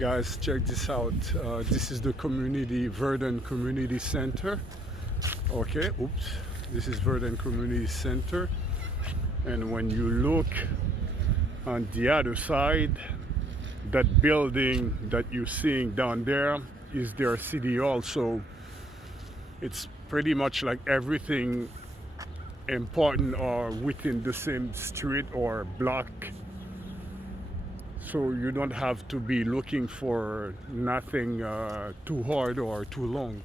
Guys, check this out. This is the community, Verden Community Center. Okay, oops. This is Verden Community Center. And when you look on the other side, that building that you're seeing down there is their city hall. So it's pretty much like everything important or within the same street or block. So you don't have to be looking for nothing too hard or too long.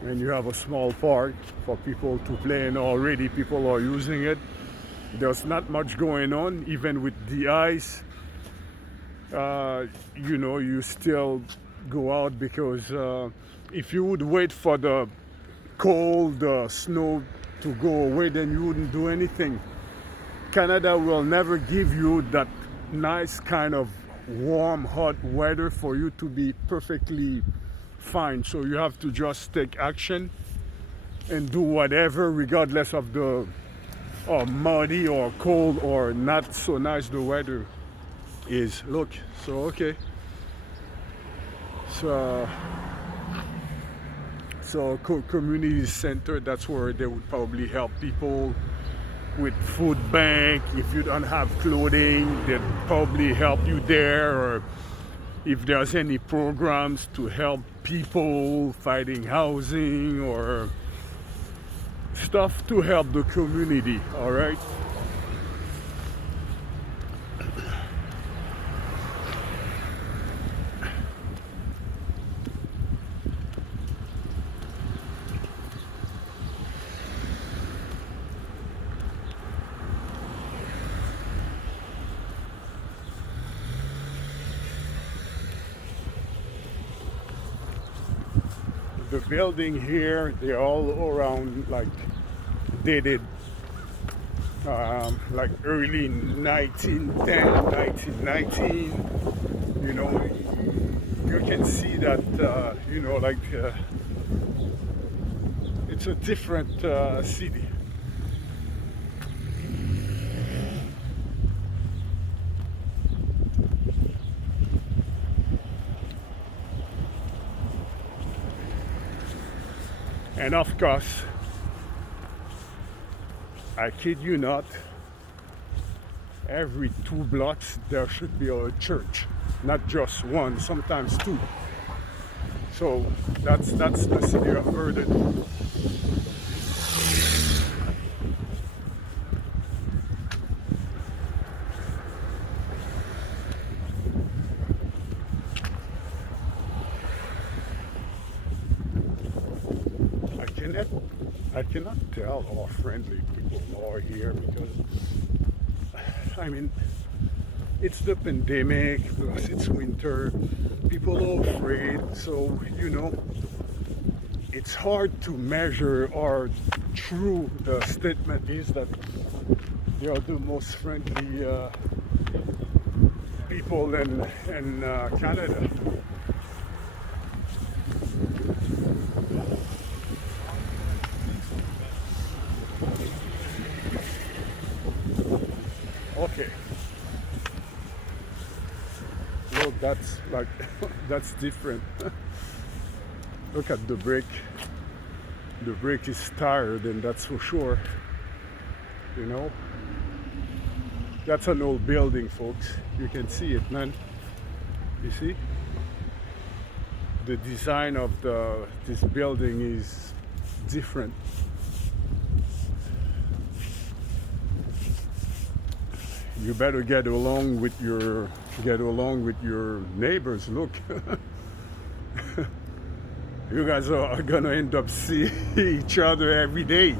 And you have a small park for people to play in. Already people are using it. There's not much going on, even with the ice. You know, you still go out because if you would wait for the cold, snow to go away, then you wouldn't do anything. Canada will never give you that nice kind of warm, hot weather for you to be perfectly fine. So you have to just take action and do whatever, regardless of the muddy or cold or not so nice the weather is. Look, so okay. So community center, that's where they would probably help people with food bank. If you don't have clothing, they'd probably help you there, or if there's any programs to help people finding housing or stuff to help the community. All right. The building here, they're all around like dated like early 1910, 1919. You know, you can see that, you know, like it's a different city. And of course, I kid you not, every 2 blocks there should be a church, not just one, sometimes 2. So that's the city of Verden. I cannot tell how friendly people are here because, I mean, it's the pandemic, plus it's winter, people are afraid, so, you know, it's hard to measure, or true the statement is that they are the most friendly people in Canada. Okay. Well, that's like, that's different. Look at the brake. The brake is tired, and that's for sure. You know? That's an old building, folks. You can see it, man. You see? The design of this building is different. You better get along with your neighbors. Look, you guys are gonna end up seeing each other every day.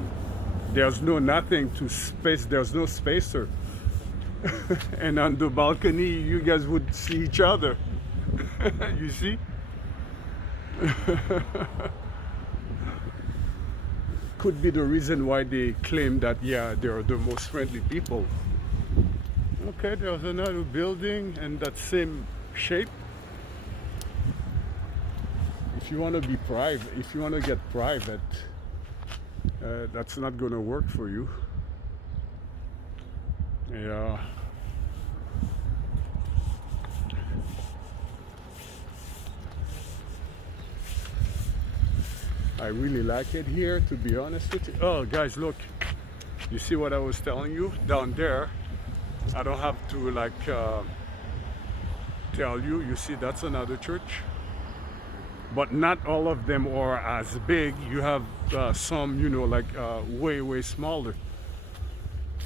There's nothing to space. There's no spacer, and on the balcony, you guys would see each other. You see? Could be the reason why they claim that, yeah, they're the most friendly people. Okay, there's another building in that same shape. If you want to be private, if you want to get private, that's not going to work for you. Yeah. I really like it here, to be honest with you. Oh, guys, look. You see what I was telling you? Down there, I don't have to tell you. You see, that's another church. But not all of them are as big. You have some, way, way smaller.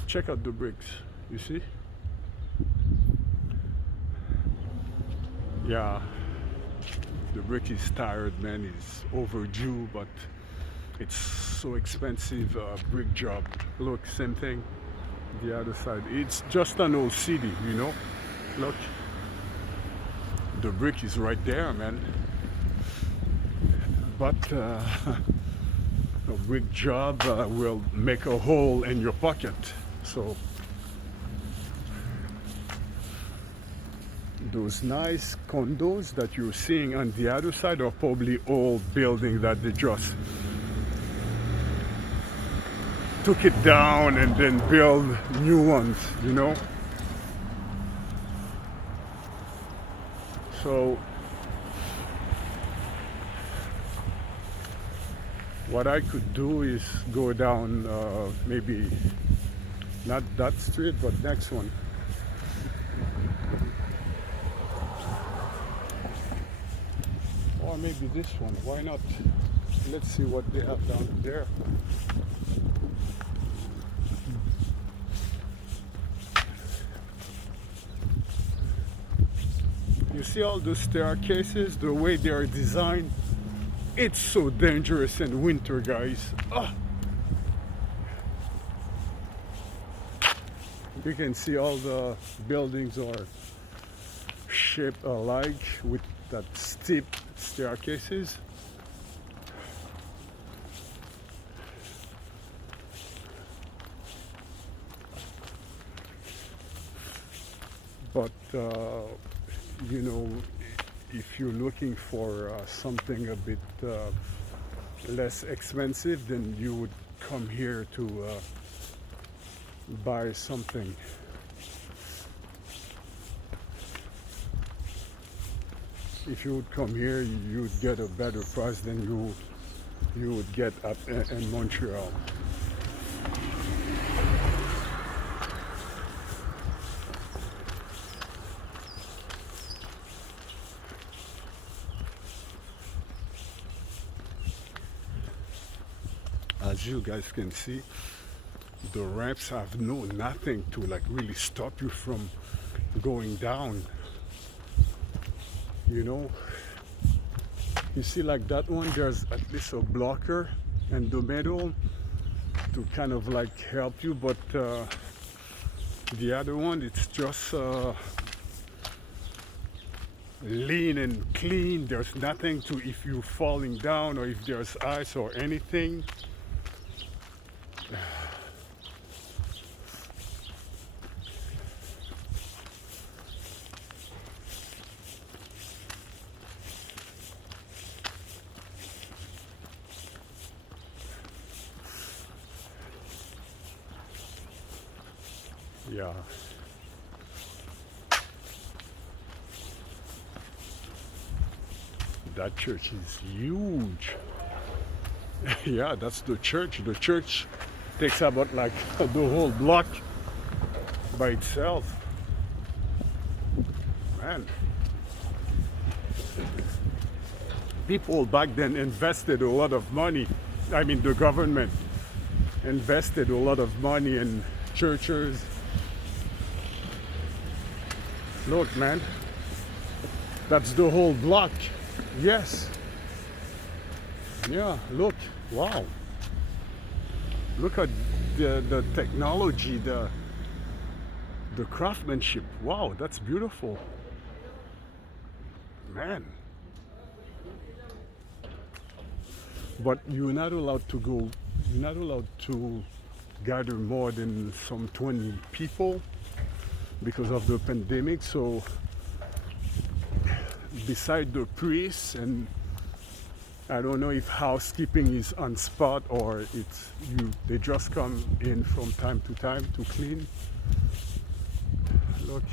Check out the bricks. You see? Yeah. The brick is tired, man. It's overdue, but it's so expensive brick job. Look, same thing. The other side. It's just an old city, you know. Look, the brick is right there, man. But a brick job will make a hole in your pocket. So those nice condos that you're seeing on the other side are probably old buildings that they just took it down and then build new ones, you know. So what I could do is go down maybe not that street but next one. Or maybe this one, why not? Let's see what they have down there. You see all the staircases, the way they are designed? It's so dangerous in winter, guys. You can see all the buildings are shaped alike with that steep staircases. But you know, if you're looking for something a bit less expensive, then you would come here to buy something. If you would come here, you would get a better price than you would get up in Montreal. As you guys can see, the ramps have nothing to like really stop you from going down. You know, you see like that one, there's at least a blocker in the middle to kind of like help you, but the other one, it's just lean and clean. There's nothing to, if you're falling down or if there's ice or anything. Yeah. That church is huge. Yeah, that's the church. The church takes about like the whole block by itself. Man. People back then invested a lot of money. I mean, the government invested a lot of money in churches. Look, man, that's the whole block. Yes. Yeah, look. Wow. Look at the technology, the craftsmanship. Wow, that's beautiful. Man. But you're not allowed to go, you're not allowed to gather more than some 20 people because of the pandemic. So beside the priests, and I don't know if housekeeping is on spot or it's they just come in from time to time to clean. Look.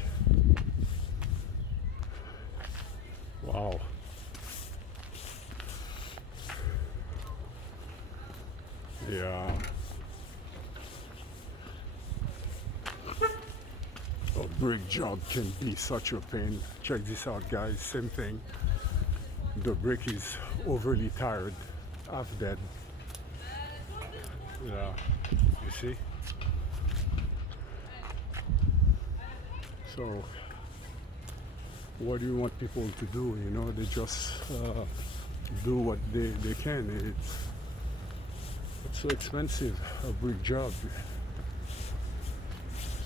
Wow. brick job can be such a pain. Check this out, guys. Same thing. The brick is overly tired, half dead. Yeah, you see? So, what do you want people to do? You know, they just do what they can. It's so expensive, a brick job.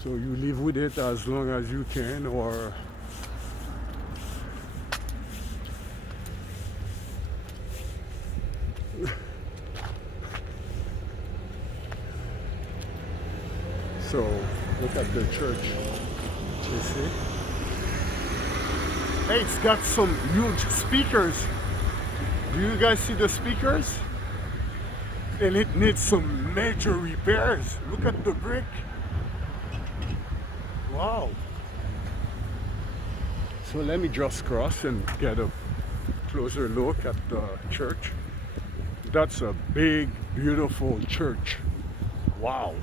So you live with it as long as you can, or so look at the church. You see? Hey, it's got some huge speakers. Do you guys see the speakers? And it needs some major repairs. Look at the brick. Wow. So let me just cross and get a closer look at the church. That's a big, beautiful church. Wow.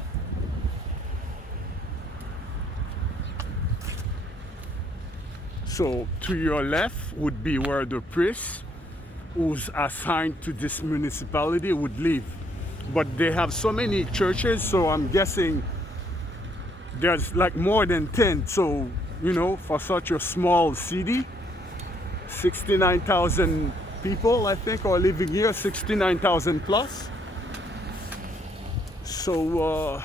So to your left would be where the priest who's assigned to this municipality would live. But they have so many churches, so I'm guessing there's like more than 10. So, you know, for such a small city, 69,000 people, I think, are living here, 69,000 plus. So,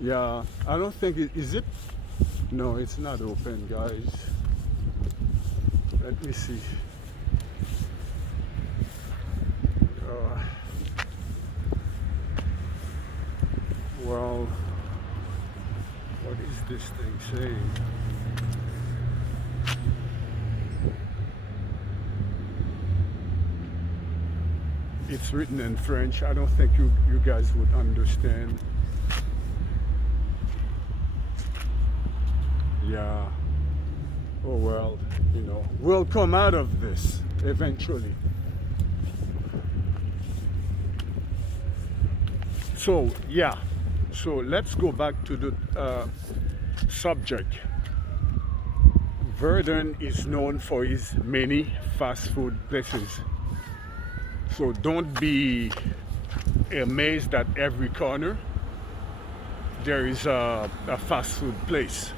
yeah, I don't think is it? No, it's not open, guys. Let me see. Well, what is this thing saying? It's written in French. I don't think you guys would understand. Yeah. Oh well, you know, we'll come out of this eventually. So yeah. So let's go back to the subject. Verdun is known for its many fast food places. So don't be amazed at every corner there is a fast food place.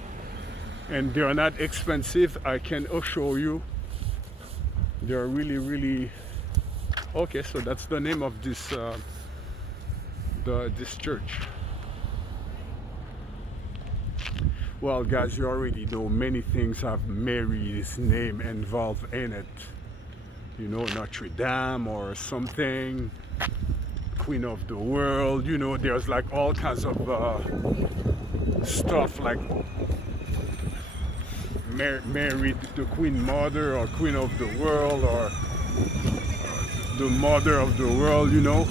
And they're not expensive, I can assure you. They're really, really... Okay, so that's the name of this, this church. Well, guys, you already know many things have Mary's name involved in it. You know, Notre Dame or something, Queen of the World. You know, there's like all kinds of stuff like Mary, the Queen Mother, or Queen of the World, or the Mother of the World, you know.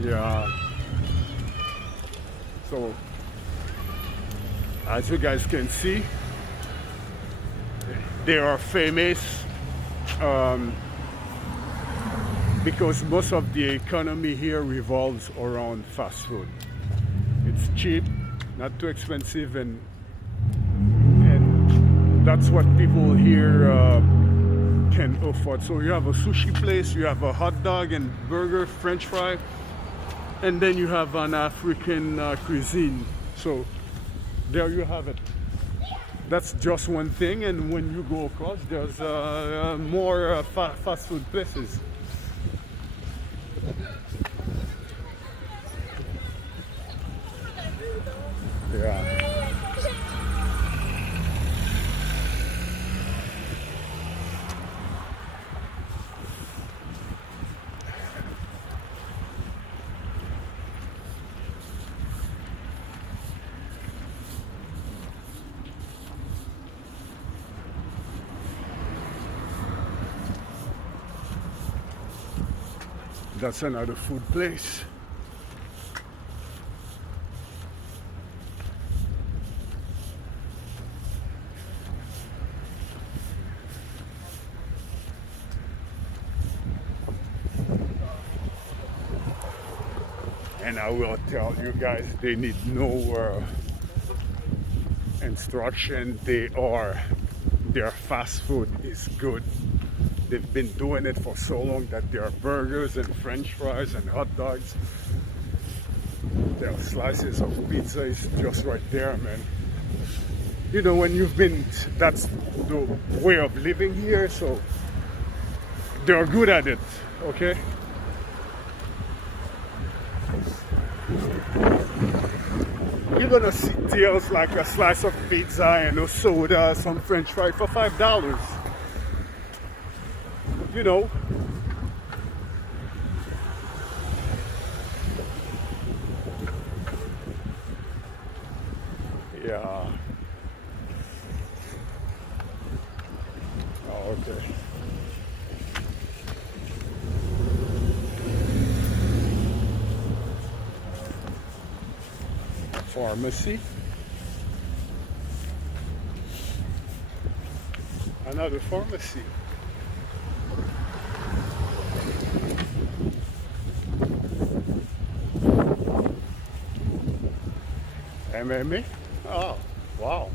Yeah. So, as you guys can see, they are famous because most of the economy here revolves around fast food. It's cheap, not too expensive, and that's what people here can afford. So you have a sushi place, you have a hot dog and burger, French fry, and then you have an African cuisine. So there you have it. That's just one thing, and when you go across, there's more fast food places. Yeah. That's another food place. And I will tell you guys, they need no instruction. Their fast food is good. They've been doing it for so long that their burgers and french fries and hot dogs, their slices of pizza is just right there, man. You know, when you've been, that's the way of living here, so they're good at it, okay? You're gonna see deals like a slice of pizza and a soda, some french fry for $5. You know. Yeah. Oh, okay. Pharmacy. Another pharmacy. MMA? Oh, wow.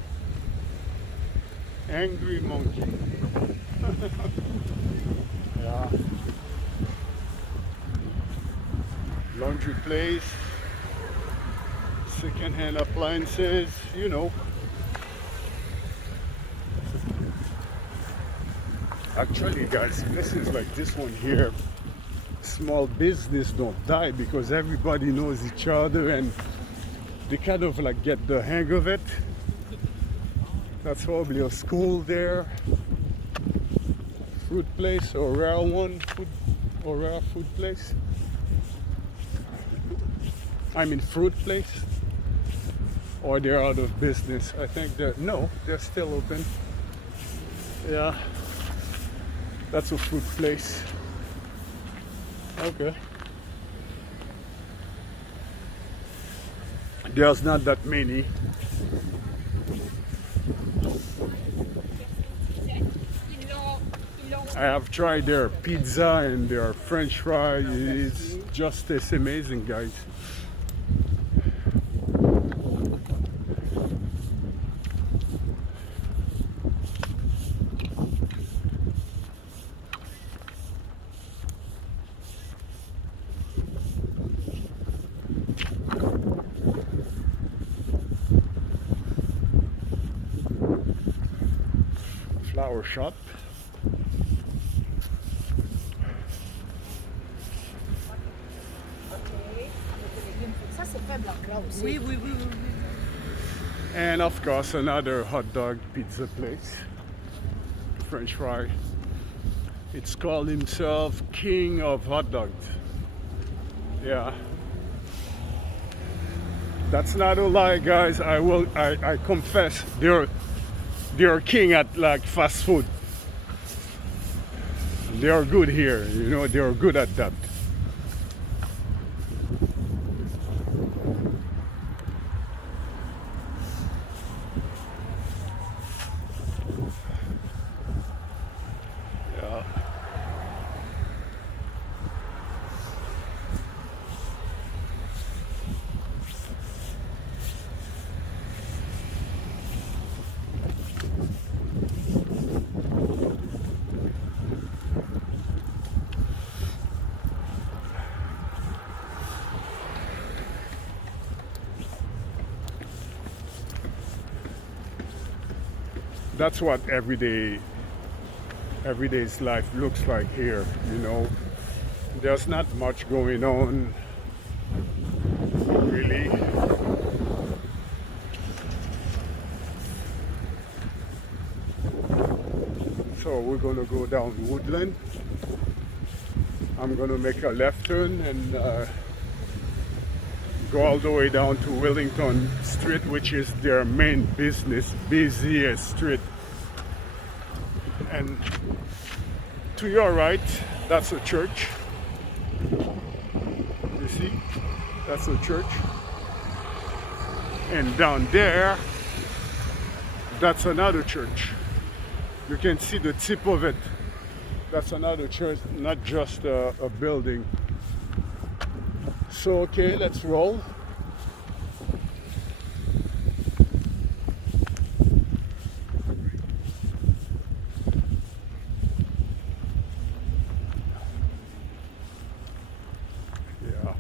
Angry monkey. Yeah. Laundry place. Second-hand appliances, you know. Actually, guys, places like this one here, small business don't die because everybody knows each other and they kind of like get the hang of it. That's probably a school there. Food place, or rare one, or rare food place. I mean fruit place. Or they're out of business. I think they're still open. Yeah. That's a fruit place. Okay. There's not that many. I have tried their pizza and their french fry. It's just as amazing, guys. Flower shop. Oui, oui, oui, oui. And of course another hot dog pizza place. French fry. It's called himself King of Hot Dogs. Yeah. That's not a lie, guys. I confess they're king at like fast food. They are good here, you know, they are good at that. Yeah. That's what everyday's life looks like here, you know. There's not much going on, really. So we're gonna go down Woodland. I'm gonna make a left turn and go all the way down to Wellington Street, which is their main busiest street. And to your right, that's a church. You see? That's a church. And down there, that's another church. You can see the tip of it. That's another church, not just a building. So okay, let's roll. Yeah.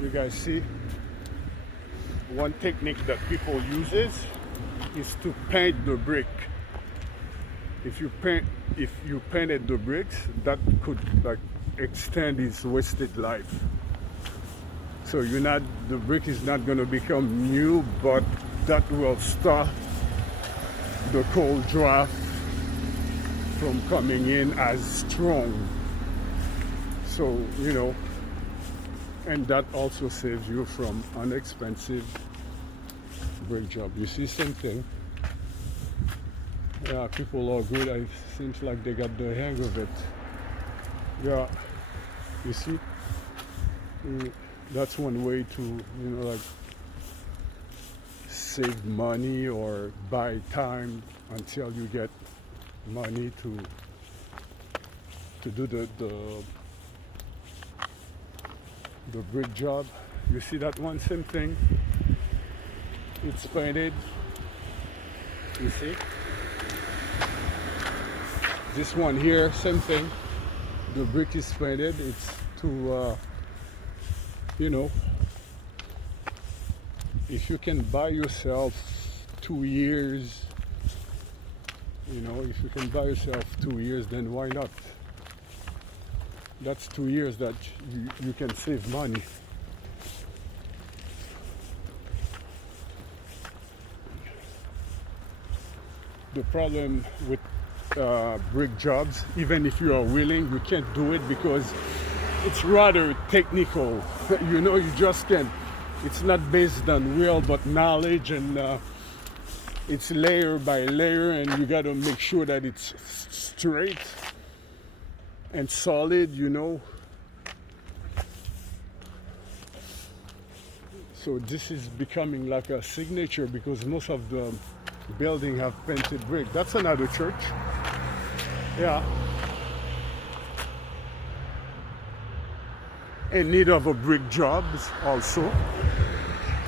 You guys see? One technique that people uses is to paint the brick. If you painted the bricks, that could like extend its wasted life. So the brick is not going to become new, but that will stop the cold draft from coming in as strong. So and that also saves you from inexpensive brick job. You see, same thing. Yeah, people are good. It seems like they got the hang of it. Yeah, you see, that's one way to like save money or buy time until you get money to do the brick job. You see that one, same thing. It's painted. You see? This one here, same thing. The brick is painted. It's to, if you can buy yourself 2 years, if you can buy yourself 2 years, then why not? That's 2 years that you can save money. The problem with brick jobs, even if you are willing, you can't do it because it's rather technical. You just can't. It's not based on will but knowledge, and it's layer by layer, and you got to make sure that it's straight and solid, So this is becoming like a signature because most of the building have painted brick. That's another church. Yeah. In need of a brick jobs also.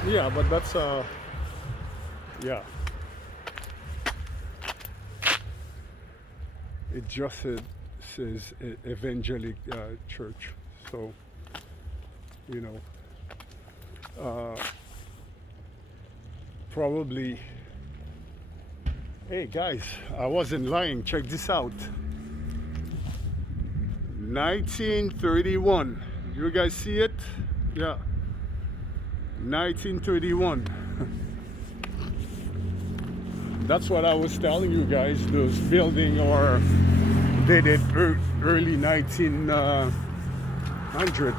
Yeah, but that's yeah. It just says evangelic church. So, probably. Hey guys, I wasn't lying. Check this out. 1931. You guys see it? Yeah. 1931. That's what I was telling you guys. Those buildings are dated early 1900.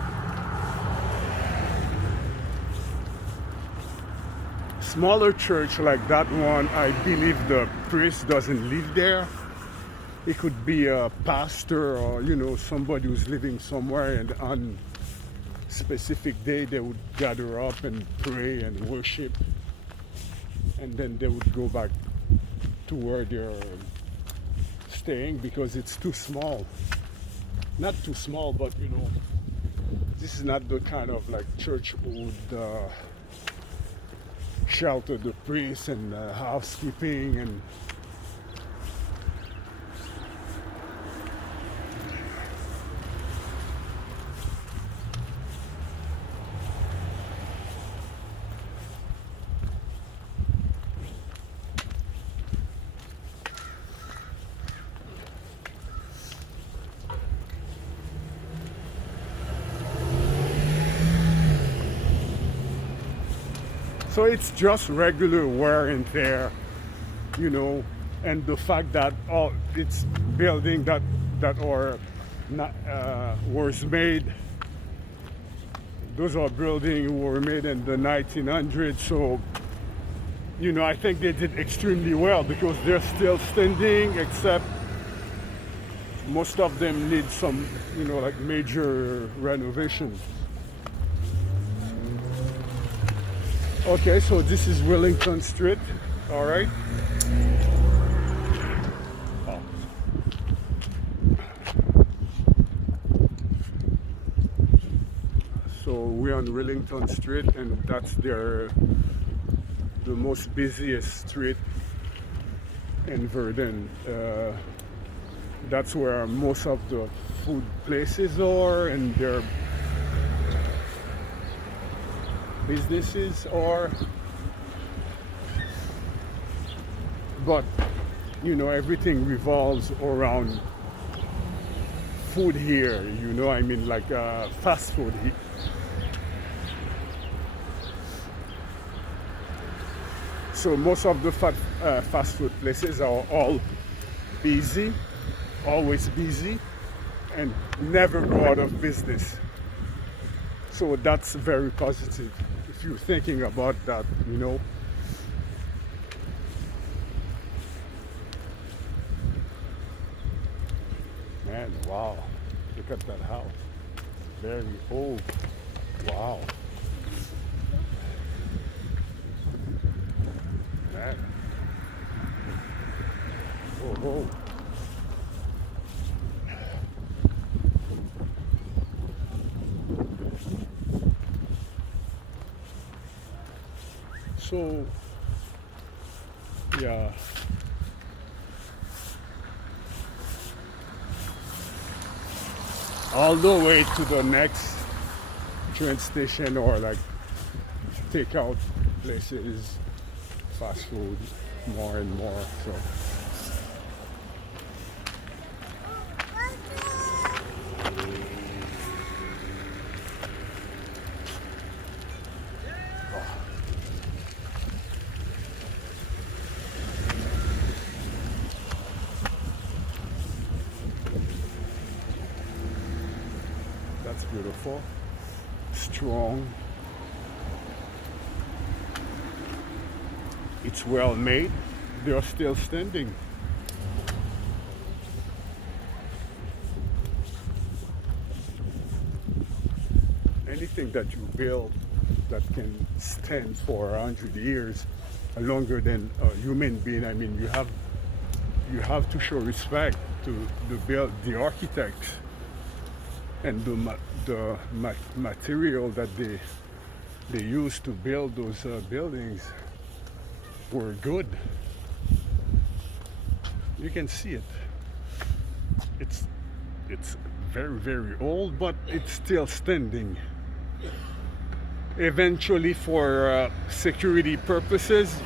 Smaller church like that one, I believe the priest doesn't live there. It could be a pastor or somebody who's living somewhere, and on specific day they would gather up and pray and worship, and then they would go back to where they're staying because it's too small. Not too small, but this is not the kind of like church who would shelter the priest and housekeeping and so it's just regular wear and tear, and the fact that it's building that are not was made. Those are buildings were made in the 1900s, so I think they did extremely well because they're still standing, except most of them need some like major renovation. Okay, so this is Wellington Street. All right. Oh. So we're on Wellington Street, and that's the most busiest street in Verden. That's where most of the food places are, and their businesses are. But you know, everything revolves around food here. You know, I mean, like fast food. So most of the fast food places are all busy, always busy, and never go out of business. So that's very positive if you're thinking about that, you know. Man, wow, look at that house. Very old. Wow. Man. Oh, oh. So, yeah. All the way to the next train station or like takeout places, fast food, more and more. So. That's beautiful, strong. It's well made. They are still standing. Anything that you build that can stand for 100 years, longer than a human being, I mean, you have to show respect to the architects and the material that they used to build those buildings were good. You can see it. It's very, very old, but it's still standing. Eventually, for security purposes,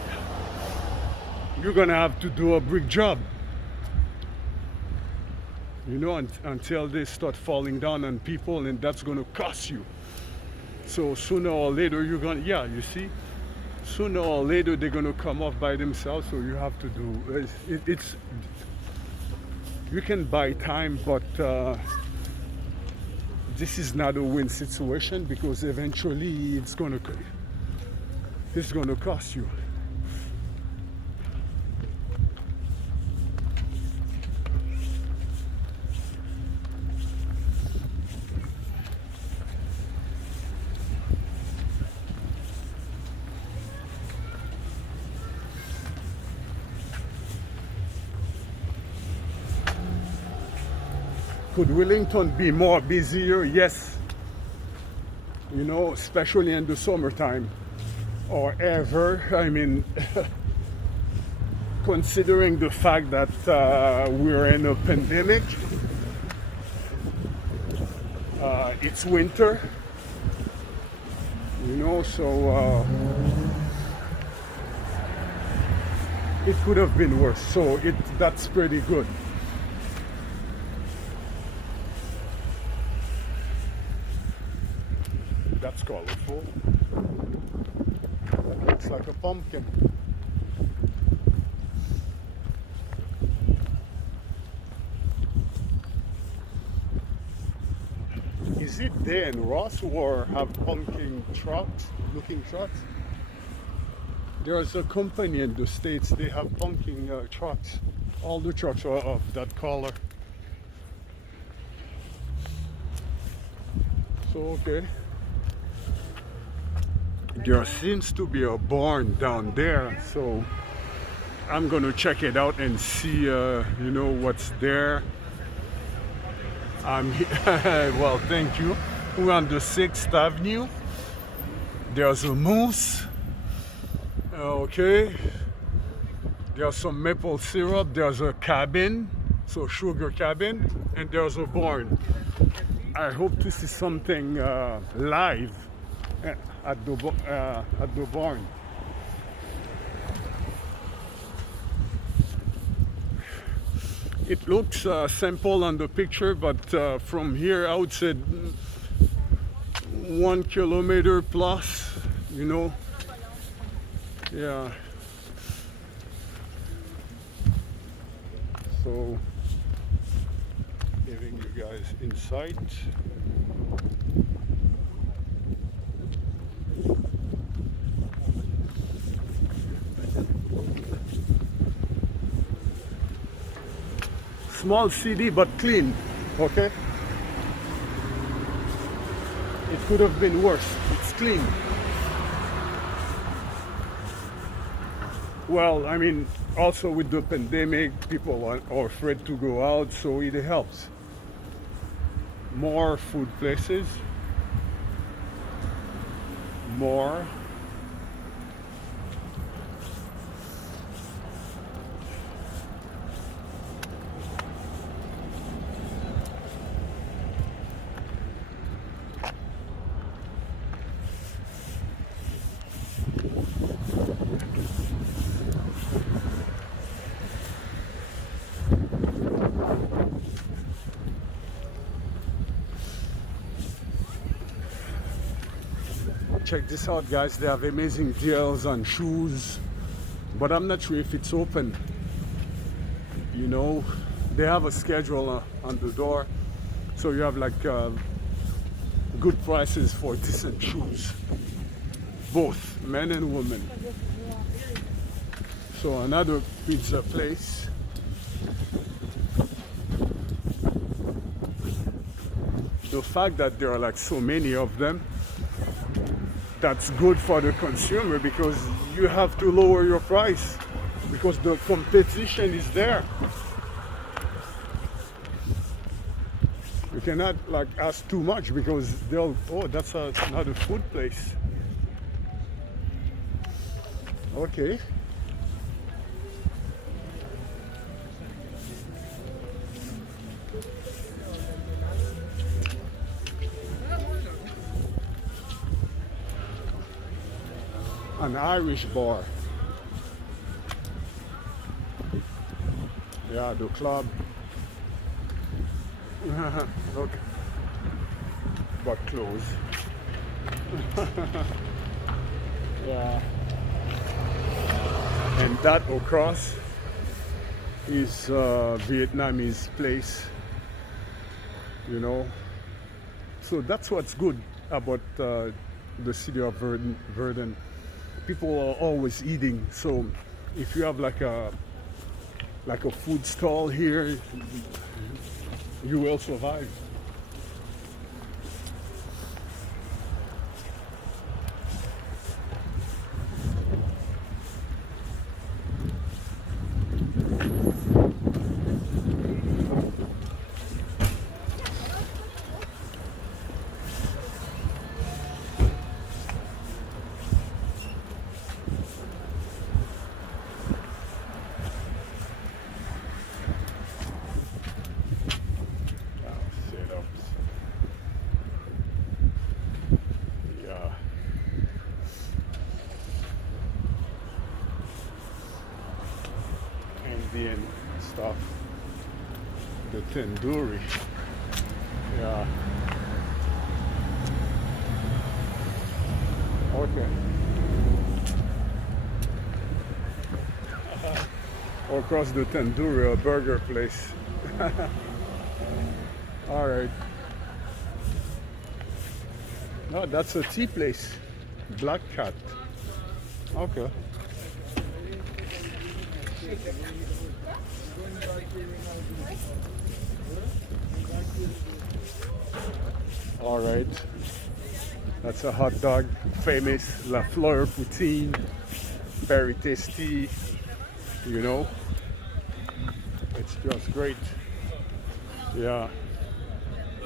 you're gonna have to do a brick job. You know, until they start falling down on people, and that's going to cost you. So sooner or later you're going to, yeah, you see, sooner or later they're going to come off by themselves. So you have to do, it's you can buy time, but this is not a win situation, because eventually it's going to cost you. Could Wellington be more busier? Yes. You know, especially in the summertime or ever. I mean, considering the fact that we're in a pandemic, it's winter, you know, so it could have been worse. So that's pretty good. That's colorful. That looks like a pumpkin. Is it there in Ross, or have pumpkin trucks, looking trucks? There's a company in the States, they have pumpkin trucks. All the trucks are of that color. So, okay. there seems to be a barn down there, so I'm gonna check it out and see, you know, what's there. Well, thank you. We're on the 6th Avenue. There's a moose. Okay. There's some maple syrup. There's a cabin, so sugar cabin, and there's a barn. I hope to see something live at the barn. It looks simple on the picture, but from here I would say 1 kilometer plus, you know. Yeah. So, giving you guys insight. Small city but clean, okay? It could have been worse. It's clean. Well, I mean, also with the pandemic, people are afraid to go out, so it helps. More food places, more. Check this out, guys. They have amazing deals on shoes, but I'm not sure if it's open. You know, they have a schedule on the door, so you have like good prices for decent shoes, both men and women. So another pizza place. The fact that there are like so many of them, that's good for the consumer, because you have to lower your price because the competition is there. You cannot like ask too much because they'll, oh, that's another food place. Okay. An Irish bar. Yeah, the club. Look, but closed. Yeah. And that across is Vietnamese place, you know. So that's what's good about the city of Verden. People are always eating, so if you have like a food stall here, you will survive. Indian stuff, the tandoori. Yeah. Okay. Across the tandoori, a burger place. All right. No, that's a tea place. Black Cat. Okay. All right. That's a hot dog, famous La Fleur poutine, very tasty, you know. It's just great. Yeah.